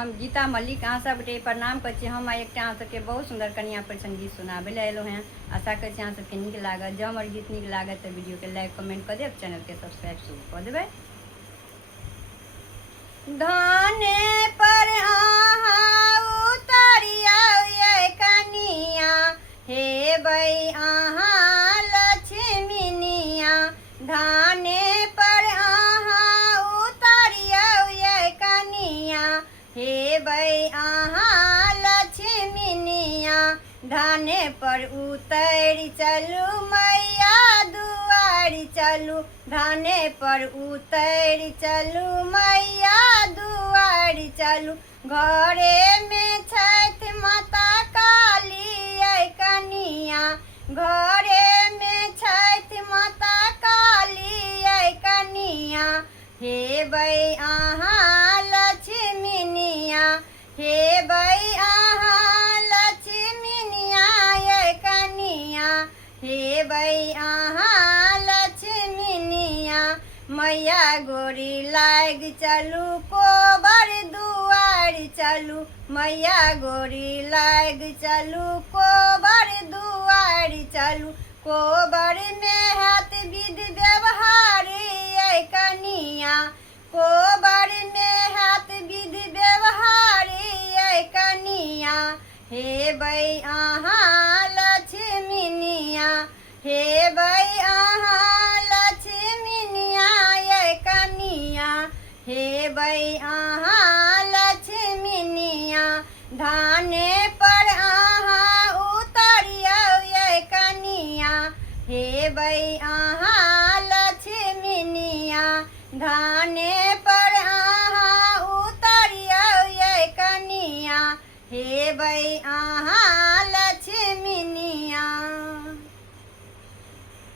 हम गीता मलिक अहाँ सबके प्रणाम कर हम एक अहाँ सबके बहुत सुंदर कन्या पर संगीत सुनाबे ले एलो हैं। आशा कर अहाँ सबके निक लागत। जब हमारे गीत निक लागत तो वीडियो के लाइक कमेंट कर देव, चैनल के सब्सक्राइब शुरू कर देवे। धाने पर उतरिया ये कनिया हे बई अहाँ लक्ष्मीनिया। धाने पर उतरिया ये कनिया हे बई अहाँ लक्ष्मीनिया। धाने पर उतर चलू मैया दुआरी चलू। धाने पर उतर चलू मैया दुआरी चलू। घरे में छठ माता काली आई कनिया। घरे में छठ माता काली आई कनिया हे बई अहाँ लक्ष्मीनिया। हे बई अहाँ लक्ष्मीनिया ये कनिया हे बई अहाँ लक्ष्मीनिया। मैया गोरी लाग चलू कोबर दुआर चलू। मैया गोरी लाग चलू कोबर दुआर चलू। कोबर में हाथ विधि व्यवहार ये कनिया। कोबर में हाथ विधि व्यवहार ये कनिया हे बई अहाँ लक्ष्मीनिया। हे बई अहाँ लक्ष्मीनिया ये कनिया हे बई अहाँ लक्ष्मीनिया। धाने पर उतरिया ये कनिया हे बई अहाँ लक्ष्मीनिया। धाने पर उतरिया ये कनिया हे बई अहाँ